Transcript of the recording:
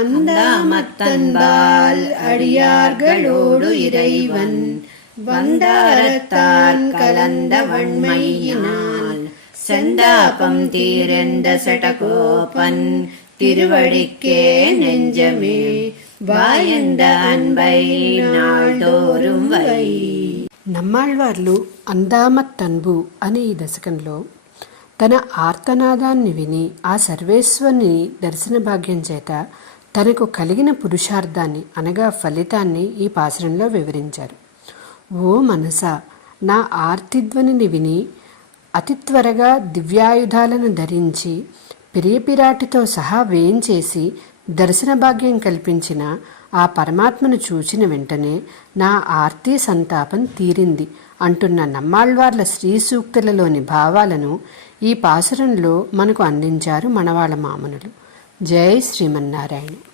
அந்தாமத்தன்பால் அடியார்களோடு இறைவன் வந்தாரத்தான் கலந்த வன்மையினால் செந்தாபம் தீரெந்த சடகோபன் திருவடிக்கே நெஞ்சமே వాయంద అన్బై నాల్దోరుం వై. నమ్మాళ్వార్లు అందామత్తన్బు అనే ఈ దశకంలో తన ఆర్తనాదాన్ని విని ఆ సర్వేశ్వరుని దర్శన భాగ్యం చేత తనకు కలిగిన పురుషార్థాన్ని అనగా ఫలితాన్ని ఈ పాసురంలో వివరించారు. ఓ మనసా, నా ఆర్తిధ్వనిని విని అతి త్వరగా దివ్యాయుధాలను ధరించి పిరియపిరాటితో సహా వేయించేసి దర్శన భాగ్యం కల్పించిన ఆ పరమాత్మను చూచిన వెంటనే నా ఆర్తి సంతాపం తీరింది అంటున్న నమ్మాళ్వార్ల శ్రీ సూక్తులలోని భావాలను ఈ పాసురంలో మనకు అందించారు మనవాళ్ళ మామనులు. జై శ్రీమన్నారాయణ.